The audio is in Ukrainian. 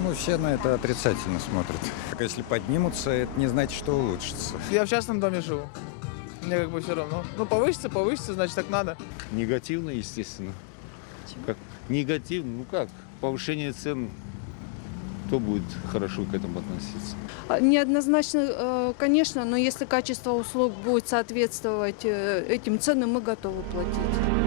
по-моему, все на это отрицательно смотрят. Если поднимутся, это не значит, что улучшится. Я в частном доме живу. Мне как бы все равно. Ну, повысится, значит, так надо. Негативно, естественно. Как? Негативно, ну как? Повышение цен, кто будет хорошо к этому относиться? Неоднозначно, конечно, но если качество услуг будет соответствовать этим ценам, мы готовы платить.